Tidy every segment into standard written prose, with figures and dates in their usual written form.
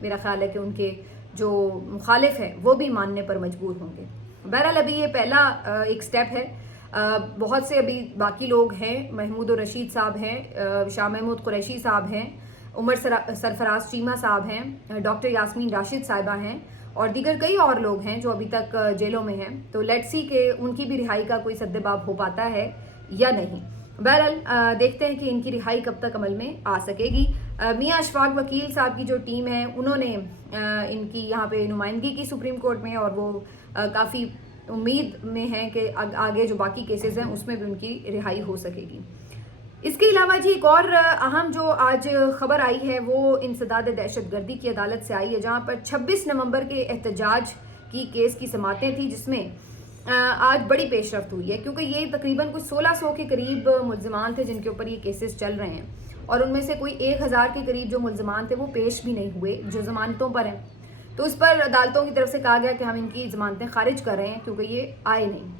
میرا خیال ہے کہ ان کے جو مخالف ہیں وہ بھی ماننے پر مجبور ہوں گے۔ بہرحال ابھی یہ پہلا ایک سٹیپ ہے، بہت سے ابھی باقی لوگ ہیں، محمود الرشید صاحب ہیں، شاہ محمود قریشی صاحب ہیں، عمر سرفراز چیمہ صاحب ہیں، ڈاکٹر یاسمین راشد صاحبہ ہیں، اور دیگر کئی اور لوگ ہیں جو ابھی تک جیلوں میں ہیں۔ تو لیٹس سی کہ ان کی بھی رہائی کا کوئی سدباب ہو پاتا ہے یا نہیں۔ بہرحال دیکھتے ہیں کہ ان کی رہائی کب تک عمل میں آ سکے گی۔ میاں اشفاق وکیل صاحب کی جو ٹیم ہے انہوں نے ان کی یہاں پہ نمائندگی کی سپریم کورٹ میں، اور وہ کافی امید میں ہیں کہ آگے جو باقی کیسز ہیں اس میں بھی ان کی رہائی ہو سکے گی۔ اس کے علاوہ جی ایک اور اہم جو آج خبر آئی ہے وہ انسداد دہشت گردی کی عدالت سے آئی ہے، جہاں پر 26 نومبر کے احتجاج کی کیس کی سماعتیں تھیں، جس میں آج بڑی پیش رفت ہوئی ہے، کیونکہ یہ تقریباً کچھ 1600 کے قریب ملزمان تھے جن کے اوپر یہ کیسز چل رہے ہیں، اور ان میں سے کوئی 1000 کے قریب جو ملزمان تھے وہ پیش بھی نہیں ہوئے جو ضمانتوں پر ہیں۔ تو اس پر عدالتوں کی طرف سے کہا گیا کہ ہم ان کی ضمانتیں خارج کر رہے ہیں کیونکہ یہ آئے نہیں۔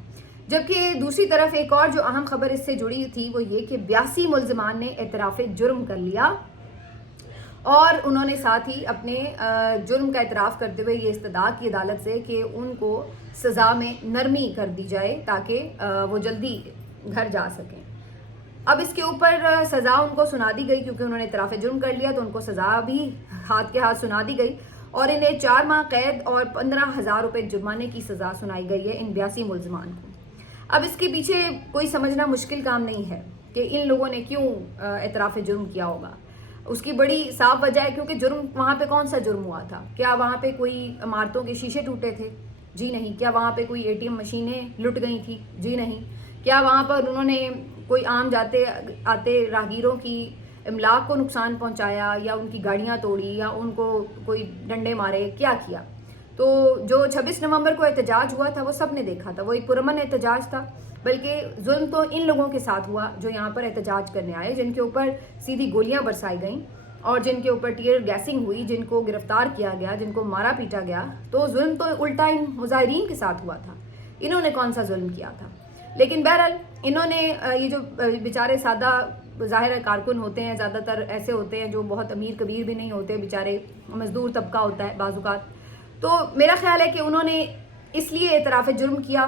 جبکہ دوسری طرف ایک اور جو اہم خبر اس سے جڑی تھی وہ یہ کہ 82 ملزمان نے اعتراف جرم کر لیا، اور انہوں نے ساتھ ہی اپنے جرم کا اعتراف کرتے ہوئے یہ استدعا کی عدالت سے کہ ان کو سزا میں نرمی کر دی جائے تاکہ وہ جلدی گھر جا سکیں۔ اب اس کے اوپر سزا ان کو سنا دی گئی، کیونکہ انہوں نے اعتراف جرم کر لیا تو ان کو سزا بھی ہاتھ کے ہاتھ سنا دی گئی، اور انہیں 4 ماہ قید اور 15,000 روپے جرمانے کی سزا سنائی گئی ہے ان 82 ملزمان کو۔ اب اس کے پیچھے کوئی سمجھنا مشکل کام نہیں ہے کہ ان لوگوں نے کیوں اعتراف جرم کیا ہوگا۔ اس کی بڑی صاف وجہ ہے کیونکہ جرم وہاں پہ کون سا جرم ہوا تھا؟ کیا وہاں پہ کوئی عمارتوں کے شیشے ٹوٹے تھے؟ جی نہیں۔ کیا وہاں پہ کوئی ATM مشینیں لٹ گئی تھی؟ جی نہیں۔ کیا وہاں پر انہوں نے کوئی عام جاتے آتے راہگیروں کی املاک کو نقصان پہنچایا، یا ان کی گاڑیاں توڑی، یا ان کو کوئی ڈنڈے مارے؟ کیا کیا؟ تو جو 26 نومبر کو احتجاج ہوا تھا وہ سب نے دیکھا تھا، وہ ایک پرامن احتجاج تھا، بلکہ ظلم تو ان لوگوں کے ساتھ ہوا جو یہاں پر احتجاج کرنے آئے، جن کے اوپر سیدھی گولیاں برسائی گئیں اور جن کے اوپر ٹیئر گیسنگ ہوئی، جن کو گرفتار کیا گیا، جن کو مارا پیٹا گیا۔ تو ظلم تو الٹا ان مظاہرین کے ساتھ ہوا تھا، انہوں نے کون سا ظلم کیا تھا؟ لیکن بہرحال انہوں نے یہ جو بیچارے سادہ ظاہر کارکن ہوتے ہیں، زیادہ تر ایسے ہوتے ہیں جو بہت امیر کبیر بھی نہیں ہوتے، بیچارے مزدور طبقہ ہوتا ہے بعض اوقات، تو میرا خیال ہے کہ انہوں نے اس لیے اعتراف جرم کیا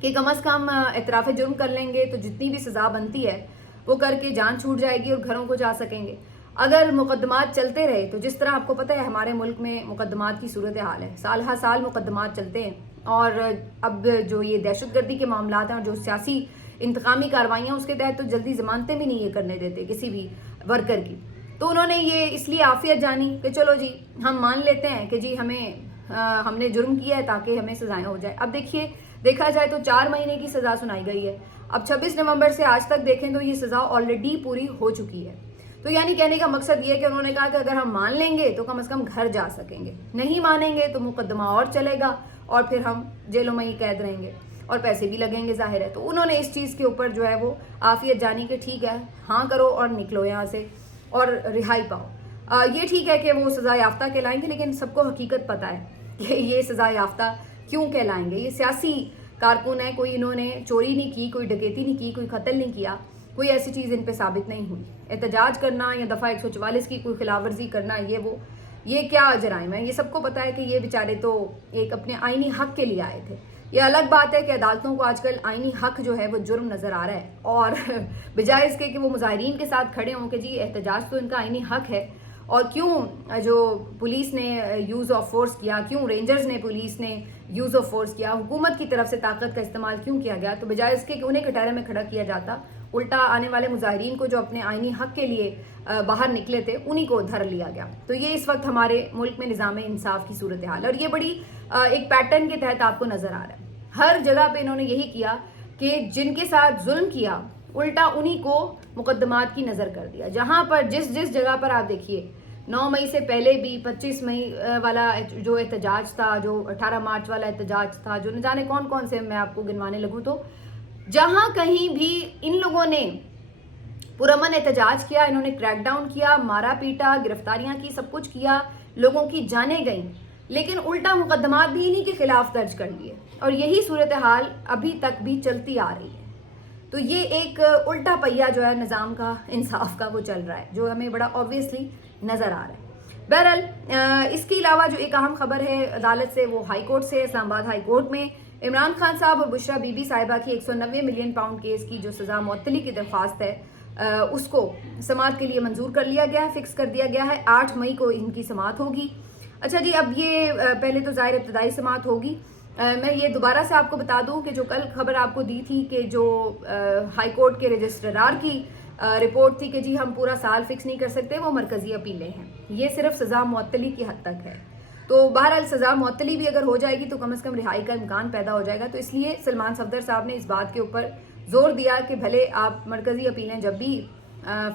کہ کم از کم اعتراف جرم کر لیں گے تو جتنی بھی سزا بنتی ہے وہ کر کے جان چھوٹ جائے گی اور گھروں کو جا سکیں گے۔ اگر مقدمات چلتے رہے تو جس طرح آپ کو پتہ ہے ہمارے ملک میں مقدمات کی صورتحال ہے، سال ہر سال مقدمات چلتے ہیں، اور اب جو یہ دہشت گردی کے معاملات ہیں اور جو سیاسی انتقامی کاروائیاں اس کے تحت تو جلدی ضمانتیں بھی نہیں یہ کرنے دیتے کسی بھی ورکر کی۔ تو انہوں نے یہ اس لیے عافیت جانی کہ چلو جی ہم مان لیتے ہیں کہ جی ہم نے جرم کیا ہے تاکہ ہمیں سزائیں ہو جائے۔ اب دیکھیے دیکھا جائے تو 4 مہینے کی سزا سنائی گئی ہے، اب 26 نومبر سے آج تک دیکھیں تو یہ سزا آلریڈی پوری ہو چکی ہے۔ تو یعنی کہنے کا مقصد یہ کہ انہوں نے کہا کہ اگر ہم مان لیں گے تو کم از کم گھر جا سکیں گے، نہیں مانیں گے تو مقدمہ اور چلے گا اور پھر ہم جیلوں میں ہی قید رہیں گے اور پیسے بھی لگیں گے ظاہر ہے۔ تو انہوں نے اس چیز کے اوپر جو ہے وہ عافیت جانی کہ ٹھیک ہے ہاں کرو اور نکلو یہاں سے اور رہائی پاؤ۔ یہ ٹھیک ہے کہ وہ سزا یافتہ کہلائیں گے، لیکن سب کو حقیقت پتہ ہے کہ یہ سزا یافتہ کیوں کہلائیں گے۔ یہ سیاسی کارکن ہے، کوئی انہوں نے چوری نہیں کی، کوئی ڈکیتی نہیں کی، کوئی قتل نہیں کیا، کوئی ایسی چیز ان پہ ثابت نہیں ہوئی۔ احتجاج کرنا یا دفعہ 144 کی کوئی خلاف ورزی کرنا یہ کیا جرائم ہے؟ یہ سب کو پتہ ہے کہ یہ بیچارے تو ایک اپنے آئینی حق کے لیے آئے تھے۔ یہ الگ بات ہے کہ عدالتوں کو آج کل آئینی حق جو ہے وہ جرم نظر آ رہا ہے، اور بجائے اس کے کہ وہ مظاہرین کے ساتھ کھڑے ہوں کہ جی احتجاج تو ان کا آئینی حق ہے، اور کیوں جو پولیس نے یوز آف فورس کیا، کیوں رینجرز نے پولیس نے یوز آف فورس کیا، حکومت کی طرف سے طاقت کا استعمال کیوں کیا گیا، تو بجائے اس کے کہ انہیں کٹہرے میں کھڑا کیا جاتا، الٹا آنے والے مظاہرین کو جو اپنے آئینی حق کے لیے باہر نکلے تھے انہی کو دھر لیا گیا۔ تو یہ اس وقت ہمارے ملک میں نظام انصاف کی صورتحال ہے، اور یہ بڑی ایک پیٹرن کے تحت آپ کو نظر آ رہا ہے۔ ہر جگہ پہ انہوں نے یہی کیا کہ جن کے ساتھ ظلم کیا الٹا انہی کو مقدمات کی نظر کر دیا۔ جہاں پر جس جگہ پر آپ دیکھیے 9 مئی سے پہلے بھی 25 مئی والا جو احتجاج تھا، جو 18 مارچ والا احتجاج تھا، جو نہ جانے کون سے میں آپ کو گنوانے لگوں، تو جہاں کہیں بھی ان لوگوں نے پرامن احتجاج کیا، انہوں نے کریک ڈاؤن کیا، مارا پیٹا، گرفتاریاں کی، سب کچھ کیا، لوگوں کی جانیں گئیں، لیکن الٹا مقدمات بھی انہی کے خلاف درج کر لیے، اور یہی صورتحال ابھی تک بھی چلتی آ رہی ہے۔ تو یہ ایک الٹا پہیا جو ہے نظام کا انصاف کا وہ چل رہا ہے، جو ہمیں بڑا آبویسلی نظر آ رہا ہے۔ بہرحال اس کے علاوہ جو ایک اہم خبر ہے عدالت سے، وہ ہائی کورٹ سے، اسلام آباد ہائی کورٹ میں عمران خان صاحب اور بشرا بی بی صاحبہ کی 190 ملین پاؤنڈ کیس کی جو سزا معطلی کی درخواست ہے اس کو سماعت کے لیے منظور کر لیا گیا ہے، فکس کر دیا گیا ہے۔ 8 مئی کو ان کی سماعت ہوگی۔ اچھا جی، اب یہ پہلے تو ظاہر ابتدائی سماعت ہوگی۔ میں یہ دوبارہ سے آپ کو بتا دوں کہ جو کل خبر آپ کو دی تھی کہ جو ہائی کورٹ کے رجسٹرار کی رپورٹ تھی کہ جی ہم پورا سال فکس نہیں کر سکتے، وہ مرکزی اپیلیں ہیں، یہ صرف سزا معطلی کی حد تک ہے۔ تو بہرحال سزا معطلی بھی اگر ہو جائے گی تو کم از کم رہائی کا امکان پیدا ہو جائے گا۔ تو اس لیے سلمان صفدر صاحب نے اس بات کے اوپر زور دیا کہ بھلے آپ مرکزی اپیلیں جب بھی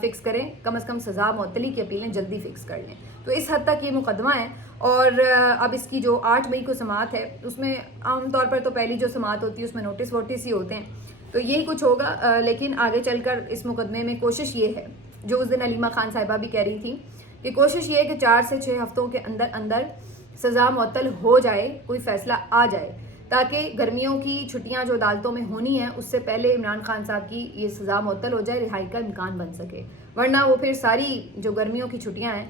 فکس کریں، کم از کم سزا معطلی کی اپیلیں جلدی فکس کر لیں۔ تو اس حد تک یہ مقدمہ ہے۔ اور اب اس کی جو 8 مئی کو سماعت ہے، اس میں عام طور پر تو پہلی جو سماعت ہوتی ہے اس میں نوٹس ووٹس ہی ہوتے ہیں، تو یہی کچھ ہوگا۔ لیکن آگے چل کر اس مقدمے میں کوشش یہ ہے، جو اس دن علیمہ خان صاحبہ بھی کہہ رہی تھی کہ کوشش یہ ہے کہ 4 سے 6 ہفتوں کے اندر اندر سزا معطل ہو جائے، کوئی فیصلہ آ جائے، تاکہ گرمیوں کی چھٹیاں جو عدالتوں میں ہونی ہیں اس سے پہلے عمران خان صاحب کی یہ سزا معطل ہو جائے، رہائی کا امکان بن سکے۔ ورنہ وہ پھر ساری جو گرمیوں کی چھٹیاں ہیں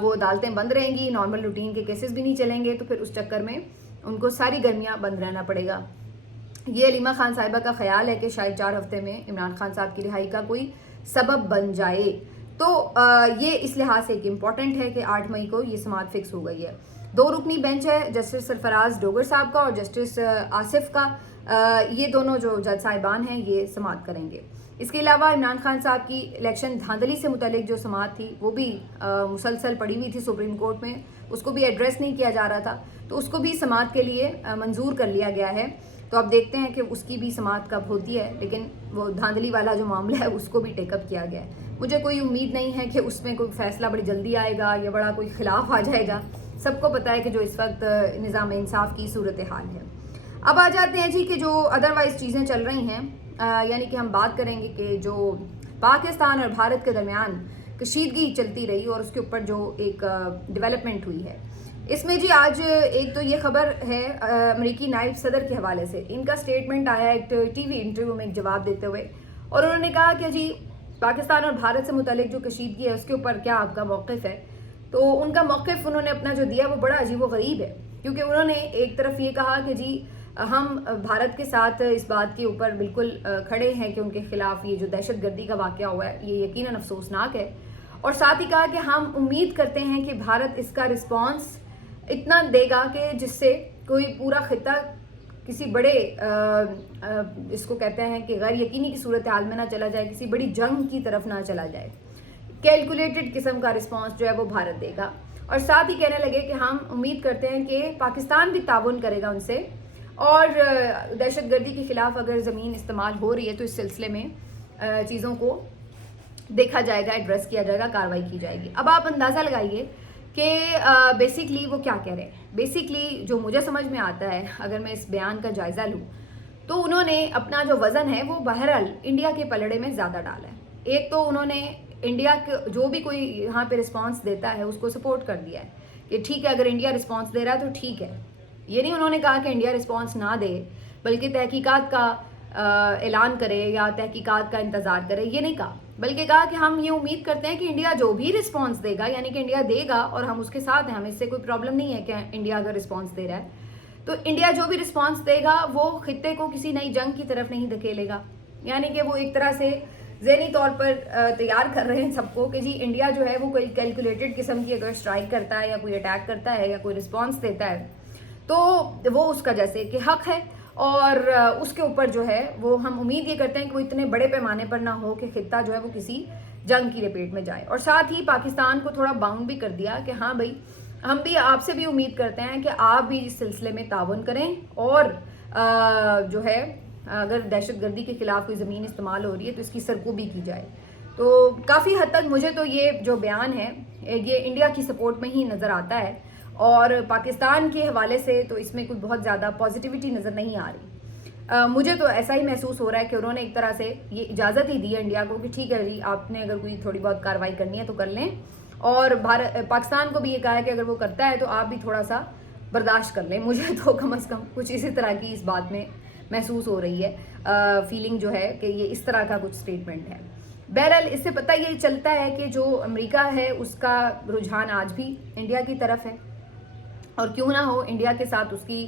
وہ عدالتیں بند رہیں گی، نارمل روٹین کے کیسز بھی نہیں چلیں گے، تو پھر اس چکر میں ان کو ساری گرمیاں بند رہنا پڑے گا۔ یہ علیمہ خان صاحبہ کا خیال ہے کہ شاید 4 ہفتے میں عمران خان صاحب کی رہائی کا کوئی سبب بن جائے۔ تو یہ اس لحاظ سے ایک امپورٹنٹ ہے کہ 8 مئی کو یہ سماعت فکس ہو گئی ہے۔ 2 رکنی بینچ ہے، جسٹس سرفراز ڈوگر صاحب کا اور جسٹس آصف کا، یہ دونوں جو جج صاحبان ہیں یہ سماعت کریں گے۔ اس کے علاوہ عمران خان صاحب کی الیکشن دھاندلی سے متعلق جو سماعت تھی وہ بھی مسلسل پڑی ہوئی تھی سپریم کورٹ میں، اس کو بھی ایڈریس نہیں کیا جا رہا تھا، تو اس کو بھی سماعت کے لیے منظور کر لیا گیا ہے۔ تو اب دیکھتے ہیں کہ اس کی بھی سماعت کب ہوتی ہے، لیکن وہ دھاندلی والا جو معاملہ ہے اس کو بھی ٹیک اپ کیا گیا ہے۔ مجھے کوئی امید نہیں ہے کہ اس میں کوئی فیصلہ بڑی جلدی آئے گا یا بڑا کوئی خلاف آ جائے گا۔ سب کو پتہ ہے کہ جو اس وقت نظام انصاف کی صورتحال ہے۔ اب آ جاتے ہیں جی کہ جو ادروائز چیزیں چل رہی ہیں، یعنی کہ ہم بات کریں گے کہ جو پاکستان اور بھارت کے درمیان کشیدگی چلتی رہی اور اس کے اوپر جو ایک ڈیولپمنٹ ہوئی ہے، اس میں جی آج ایک تو یہ خبر ہے امریکی نائب صدر کے حوالے سے، ان کا سٹیٹمنٹ آیا ایک ٹی وی انٹرویو میں ایک جواب دیتے ہوئے، اور انہوں نے کہا کہ جی پاکستان اور بھارت سے متعلق جو کشیدگی ہے اس کے اوپر کیا آپ کا موقف ہے۔ تو ان کا موقف انہوں نے اپنا جو دیا وہ بڑا عجیب و غریب ہے، کیونکہ انہوں نے ایک طرف یہ کہا کہ جی ہم بھارت کے ساتھ اس بات کے اوپر بالکل کھڑے ہیں کہ ان کے خلاف یہ جو دہشت گردی کا واقعہ ہوا ہے یہ یقیناً افسوسناک ہے، اور ساتھ ہی کہا کہ ہم امید کرتے ہیں کہ بھارت اس کا رسپانس اتنا دے گا کہ جس سے کوئی پورا خطہ کسی بڑے اس کو کہتے ہیں کہ غیر یقینی کی صورتحال میں نہ چلا جائے، کسی بڑی جنگ کی طرف نہ چلا جائے، کیلکولیٹڈ قسم کا رسپانس جو ہے وہ بھارت دے گا۔ اور ساتھ ہی کہنے لگے کہ ہم امید کرتے ہیں کہ پاکستان بھی تعاون کرے گا ان سے، اور دہشت گردی کے خلاف اگر زمین استعمال ہو رہی ہے تو اس سلسلے میں چیزوں کو دیکھا جائے گا، ایڈریس کیا جائے گا، کارروائی کی جائے گی۔ اب آپ اندازہ لگائیے کہ بیسکلی وہ کیا کہہ رہے ہیں۔ بیسکلی جو مجھے سمجھ میں آتا ہے، اگر میں اس بیان کا جائزہ لوں، تو انہوں نے اپنا جو وزن ہے وہ بہرحال انڈیا کے پلڑے میں زیادہ ڈالا ہے۔ ایک تو انہوں نے انڈیا جو بھی کوئی یہاں پہ رسپانس دیتا ہے اس کو سپورٹ کر دیا ہے کہ ٹھیک ہے، اگر انڈیا رسپانس دے رہا ہے تو ٹھیک ہے۔ یہ نہیں انہوں نے کہا کہ انڈیا رسپانس نہ دے، بلکہ تحقیقات کا اعلان کرے یا تحقیقات کا انتظار کرے، یہ نہیں کہا، بلکہ کہا کہ ہم یہ امید کرتے ہیں کہ انڈیا جو بھی رسپانس دے گا، یعنی کہ انڈیا دے گا اور ہم اس کے ساتھ ہیں، ہمیں اس سے کوئی پرابلم نہیں ہے کہ انڈیا اگر رسپانس دے رہا ہے تو انڈیا جو بھی رسپانس دے گا وہ خطے کو کسی نئی جنگ کی طرف نہیں دھکیلے گا۔ یعنی کہ وہ ایک طرح سے ذہنی طور پر تیار کر رہے ہیں سب کو کہ جی انڈیا جو ہے وہ کوئی کیلکولیٹڈ قسم کی اگر اسٹرائک کرتا ہے یا کوئی اٹیک کرتا ہے یا کوئی رسپانس دیتا ہے تو وہ اس کا جیسے کہ حق ہے، اور اس کے اوپر جو ہے وہ ہم امید یہ کرتے ہیں کہ وہ اتنے بڑے پیمانے پر نہ ہو کہ خطہ جو ہے وہ کسی جنگ کی لپیٹ میں جائے۔ اور ساتھ ہی پاکستان کو تھوڑا باؤنڈ بھی کر دیا کہ ہاں بھائی ہم بھی آپ سے بھی امید کرتے ہیں کہ آپ بھی اس سلسلے میں تعاون کریں، اور جو ہے اگر دہشت گردی کے خلاف کوئی زمین استعمال ہو رہی ہے تو اس کی سرکوبی کی جائے۔ تو کافی حد تک مجھے تو یہ جو بیان ہے یہ انڈیا کی سپورٹ میں ہی نظر آتا ہے، اور پاکستان کے حوالے سے تو اس میں کوئی بہت زیادہ پازیٹیوٹی نظر نہیں آ رہی۔ مجھے تو ایسا ہی محسوس ہو رہا ہے کہ انہوں نے ایک طرح سے یہ اجازت ہی دی ہے انڈیا کو کہ ٹھیک ہے جی آپ نے اگر کوئی تھوڑی بہت کارروائی کرنی ہے تو کر لیں، اور پاکستان کو بھی یہ کہا ہے کہ اگر وہ کرتا ہے تو آپ بھی تھوڑا سا برداشت کر لیں۔ مجھے تو کم از کم کچھ اسی طرح کی اس بات میں محسوس ہو رہی ہے فیلنگ جو ہے کہ یہ اس طرح کا کچھ اسٹیٹمنٹ ہے. بہرحال اس سے پتہ یہ چلتا ہے کہ جو امریکہ ہے اس کا رجحان آج بھی انڈیا کی طرف ہے, اور کیوں نہ ہو, انڈیا کے ساتھ اس کی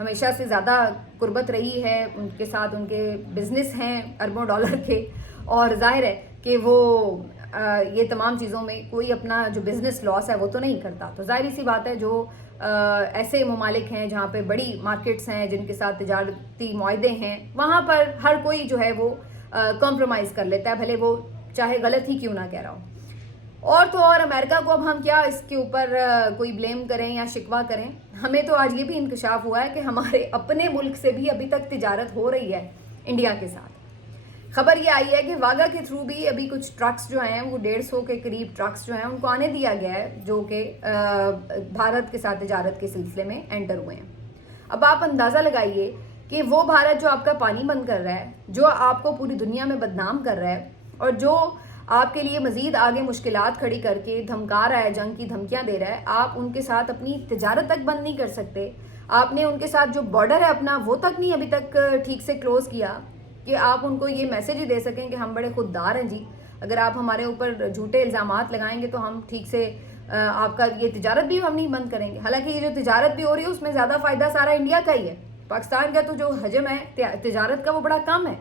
ہمیشہ سے زیادہ قربت رہی ہے, ان کے ساتھ ان کے بزنس ہیں اربوں ڈالر کے, اور ظاہر ہے کہ وہ یہ تمام چیزوں میں کوئی اپنا جو بزنس لاس ہے وہ تو نہیں کرتا. تو ظاہری سی بات ہے جو ایسے ممالک ہیں جہاں پہ بڑی مارکیٹس ہیں جن کے ساتھ تجارتی معاہدے ہیں, وہاں پر ہر کوئی جو ہے وہ کمپرومائز کر لیتا ہے, بھلے وہ چاہے غلط ہی کیوں نہ کہہ رہا ہو. اور تو اور امریکہ کو اب ہم کیا اس کے اوپر کوئی بلیم کریں یا شکوہ کریں. ہمیں تو آج یہ بھی انکشاف ہوا ہے کہ ہمارے اپنے ملک سے بھی ابھی تک تجارت ہو رہی ہے انڈیا کے ساتھ. خبر یہ آئی ہے کہ واگا کے تھرو بھی ابھی کچھ ٹرکس جو ہیں وہ 150 کے قریب ٹرکس جو ہیں ان کو آنے دیا گیا ہے, جو کہ بھارت کے ساتھ تجارت کے سلسلے میں انٹر ہوئے ہیں. اب آپ اندازہ لگائیے کہ وہ بھارت جو آپ کا پانی بند کر رہا ہے, جو آپ کو پوری دنیا میں بدنام کر رہا ہے, اور جو آپ کے لیے مزید آگے مشکلات کھڑی کر کے دھمکا رہا ہے, جنگ کی دھمکیاں دے رہا ہے, آپ ان کے ساتھ اپنی تجارت تک بند نہیں کر سکتے. آپ نے ان کے ساتھ جو بارڈر ہے اپنا وہ تک نہیں ابھی تک ٹھیک سے کلوز کیا کہ آپ ان کو یہ میسج ہی دے سکیں کہ ہم بڑے خوددار ہیں جی, اگر آپ ہمارے اوپر جھوٹے الزامات لگائیں گے تو ہم ٹھیک سے آپ کا یہ تجارت بھی ہم نہیں بند کریں گے. حالانکہ یہ جو تجارت بھی ہو رہی ہے اس میں زیادہ فائدہ سارا انڈیا کا ہی ہے. پاکستان کا تو جو حجم ہے تجارت کا وہ بڑا کم ہے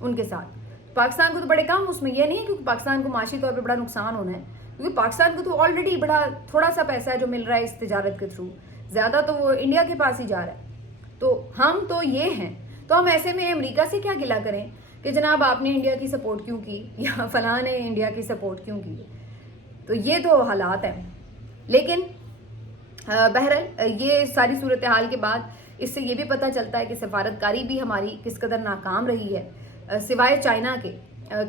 ان کے ساتھ. پاکستان کو تو بڑے کم, اس میں یہ نہیں ہے کیونکہ پاکستان کو معاشی طور پہ بڑا نقصان ہونا ہے, کیونکہ پاکستان کو تو آلریڈی بڑا تھوڑا سا پیسہ ہے جو مل رہا ہے اس تجارت کے تھرو, زیادہ تو وہ انڈیا کے پاس ہی جا رہا ہے. تو ہم تو یہ ہیں, تو ہم ایسے میں امریکہ سے کیا گلہ کریں کہ جناب آپ نے انڈیا کی سپورٹ کیوں کی یا فلاں نے انڈیا کی سپورٹ کیوں کی. تو یہ تو حالات ہیں. لیکن بہرحال یہ ساری صورتحال کے بعد اس سے یہ بھی پتہ چلتا ہے کہ سفارتکاری بھی ہماری کس قدر ناکام رہی ہے. سوائے چائنا کے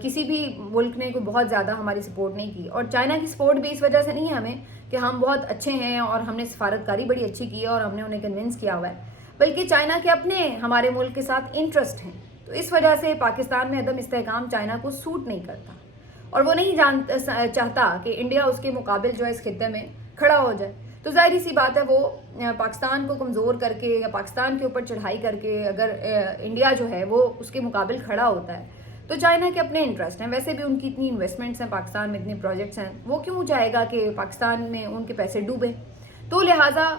کسی بھی ملک نے کوئی بہت زیادہ ہماری سپورٹ نہیں کی, اور چائنا کی سپورٹ بھی اس وجہ سے نہیں ہے ہمیں کہ ہم بہت اچھے ہیں اور ہم نے سفارتکاری بڑی اچھی کی ہے اور ہم نے انہیں کنونس کیا ہوا ہے, بلکہ چائنا کے اپنے ہمارے ملک کے ساتھ انٹرسٹ ہیں. تو اس وجہ سے پاکستان میں عدم استحکام چائنا کو سوٹ نہیں کرتا, اور وہ نہیں چاہتا کہ انڈیا اس کے مقابل جو ہے اس خطے میں کھڑا ہو جائے. تو ظاہری سی بات ہے وہ پاکستان کو کمزور کر کے یا پاکستان کے اوپر چڑھائی کر کے اگر انڈیا جو ہے وہ اس کے مقابل کھڑا ہوتا ہے تو چائنا کے اپنے انٹرسٹ ہیں. ویسے بھی ان کی اتنی انویسٹمنٹس ہیں پاکستان میں, اتنے پروجیکٹس ہیں, وہ کیوں چاہے گا کہ پاکستان میں ان کے پیسے ڈوبیں. تو لہٰذا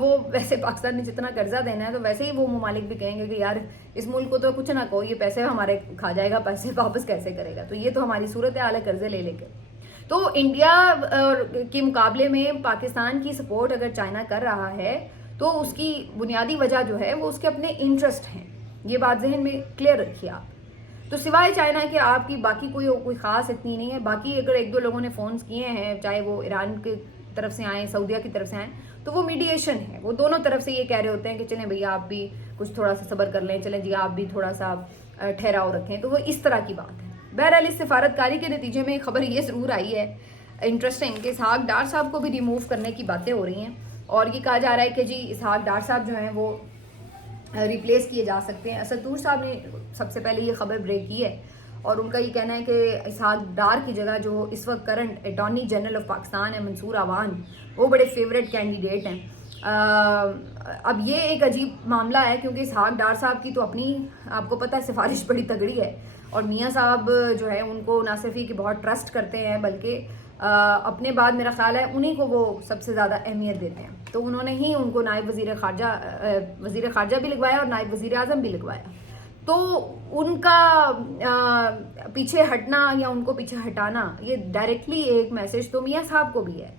وہ ویسے پاکستان نے جتنا قرضہ دینا ہے تو ویسے ہی وہ ممالک بھی کہیں گے کہ یار اس ملک کو تو کچھ نہ کہو, یہ پیسے ہمارے کھا جائے گا, پیسے واپس کیسے کرے گا. تو یہ تو ہماری صورتحال ہے قرضے لے لے کے. تو انڈیا کے مقابلے میں پاکستان کی سپورٹ اگر چائنا کر رہا ہے تو اس کی بنیادی وجہ جو ہے وہ اس کے اپنے انٹرسٹ ہیں. یہ بات ذہن میں کلیئر رکھیے آپ. تو سوائے چائنا کے آپ کی باقی کوئی خاص اتنی نہیں ہے. باقی اگر ایک دو لوگوں نے فونز کیے ہیں, چاہے وہ ایران کی طرف سے آئیں, سعودیہ کی طرف سے آئیں, تو وہ میڈیشن ہے. وہ دونوں طرف سے یہ کہہ رہے ہوتے ہیں کہ چلیں بھیا آپ بھی کچھ تھوڑا سا صبر کر لیں, چلیں جی آپ بھی تھوڑا سا ٹھہراؤ رکھیں. تو وہ اس طرح کی بات ہے. بہرحال اس سفارتکاری کے نتیجے میں خبر یہ ضرور آئی ہے انٹرسٹنگ کہ اسحاق ڈار صاحب کو بھی ریموو کرنے کی باتیں ہو رہی ہیں, اور یہ کہا جا رہا ہے کہ جی اسحاق ڈار صاحب جو ہیں وہ ریپلیس کیے جا سکتے ہیں. اسد نور صاحب نے سب سے پہلے یہ خبر بریک کی ہے, اور ان کا یہ کہنا ہے کہ اسحاق ڈار کی جگہ جو اس وقت current attorney general of Pakistan ہے منصور عوان, وہ بڑے فیوریٹ کینڈیڈیٹ ہیں. اب یہ ایک عجیب معاملہ ہے کیونکہ اسحاق ڈار صاحب کی تو اپنی آپ کو پتہ ہے سفارش بڑی تگڑی ہے, اور میاں صاحب جو ہے ان کو نہ صرف ہی کہ بہت ٹرسٹ کرتے ہیں بلکہ اپنے بعد میرا خیال ہے انہی کو وہ سب سے زیادہ اہمیت دیتے ہیں. تو انہوں نے ہی ان کو نائب وزیر خارجہ بھی لگوایا اور نائب وزیر اعظم بھی لگوایا. تو ان کا پیچھے ہٹنا یا ان کو پیچھے ہٹانا یہ ڈائریکٹلی ایک میسج تو میاں صاحب کو بھی ہے.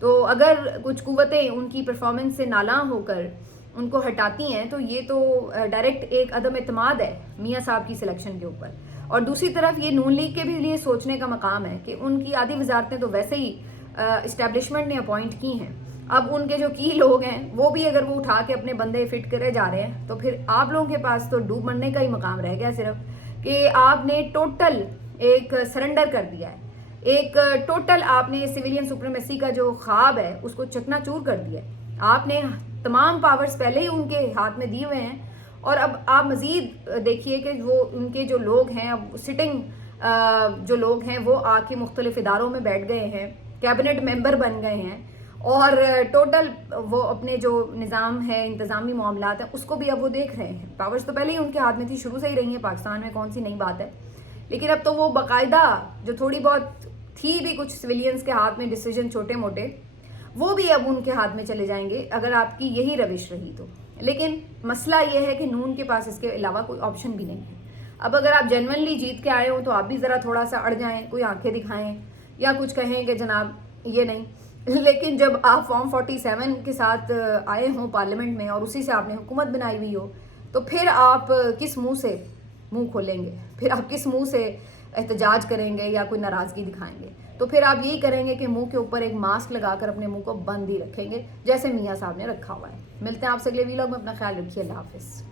تو اگر کچھ قوتیں ان کی پرفارمنس سے نالاں ہو کر ان کو ہٹاتی ہیں تو یہ تو ڈائریکٹ ایک عدم اعتماد ہے میاں صاحب کی سلیکشن کے اوپر. اور دوسری طرف یہ نون لیگ کے بھی لیے سوچنے کا مقام ہے کہ ان کی آدھی وزارتیں تو ویسے ہی اسٹیبلشمنٹ نے اپوائنٹ کی ہیں. اب ان کے جو کی لوگ ہیں وہ بھی اگر وہ اٹھا کے اپنے بندے فٹ کرے جا رہے ہیں تو پھر آپ لوگوں کے پاس تو ڈوب مرنے کا ہی مقام رہ گیا صرف کہ آپ نے ٹوٹل ایک سرنڈر کر دیا ہے. ایک ٹوٹل آپ نے سویلین سپریمیسی کا جو خواب ہے اس کو چکنا چور کر دیا ہے. آپ نے تمام پاورز پہلے ہی ان کے ہاتھ میں دیے ہوئے ہیں, اور اب آپ مزید دیکھیے کہ وہ ان کے جو لوگ ہیں اب سٹنگ جو لوگ ہیں وہ آ کے مختلف اداروں میں بیٹھ گئے ہیں, کیبنٹ ممبر بن گئے ہیں, اور ٹوٹل وہ اپنے جو نظام ہے، انتظامی معاملات ہیں، اس کو بھی اب وہ دیکھ رہے ہیں. پاورز تو پہلے ہی ان کے ہاتھ میں تھی، شروع سے ہی رہی ہیں پاکستان میں، کون سی نئی بات ہے. لیکن اب تو وہ باقاعدہ جو تھوڑی بہت تھی بھی کچھ سویلینز کے ہاتھ میں ڈیسیجن چھوٹے موٹے، وہ بھی اب ان کے ہاتھ میں چلے جائیں گے اگر آپ کی یہی روش رہی تو. لیکن مسئلہ یہ ہے کہ نون کے پاس اس کے علاوہ کوئی آپشن بھی نہیں ہے. اب اگر آپ جنونلی جیت کے آئے ہوں تو آپ بھی ذرا تھوڑا سا اڑ جائیں، کوئی آنکھیں دکھائیں یا کچھ کہیں کہ جناب یہ نہیں. لیکن جب آپ فارم 47 کے ساتھ آئے ہوں پارلیمنٹ میں اور اسی سے آپ نے حکومت بنائی ہوئی ہو، تو پھر آپ کس منہ سے منہ کھولیں گے؟ پھر آپ کس منہ سے احتجاج کریں گے یا کوئی ناراضگی دکھائیں گے؟ تو پھر آپ یہی کریں گے کہ منہ کے اوپر ایک ماسک لگا کر اپنے منہ کو بند ہی رکھیں گے، جیسے میاں صاحب نے رکھا ہوا ہے. ملتے ہیں آپ سے اگلے ویلاگ میں. اپنا خیال رکھیے. اللہ حافظ.